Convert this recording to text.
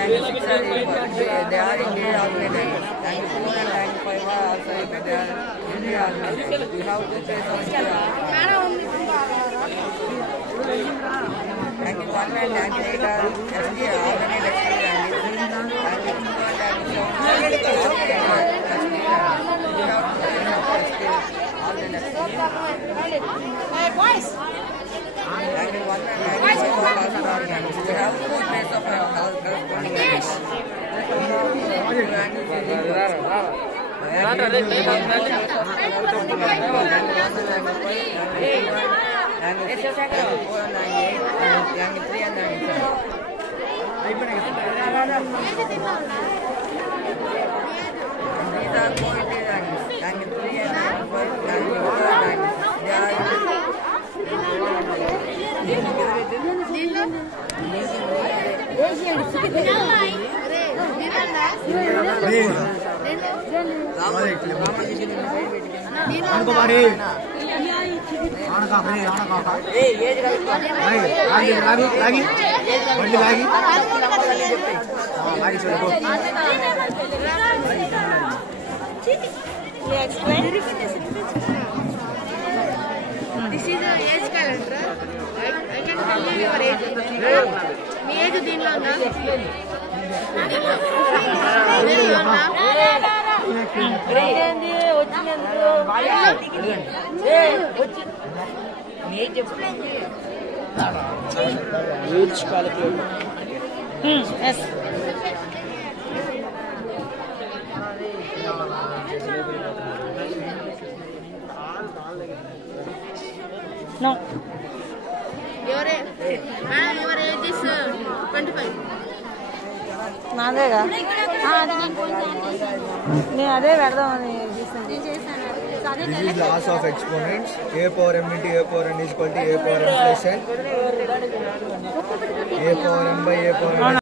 96 are they are Indian Army members. 94 and 95 are also they are Indian Army members. We have two pairs of 91 and 98 are ST alternate experience. And 92 and 97 Hey, boys! 91 and 95 are also Army members. We have two pairs of corresponding members. This is the age calendar. I can tell you your age. మీ ఏజ్ దీనిలో ఉందా? No. Your age is 25. నాదేగా నేను అదే పెడదామని This is loss of exponents. A power m into a power n is equal to a power m plus n. A power m by a power n.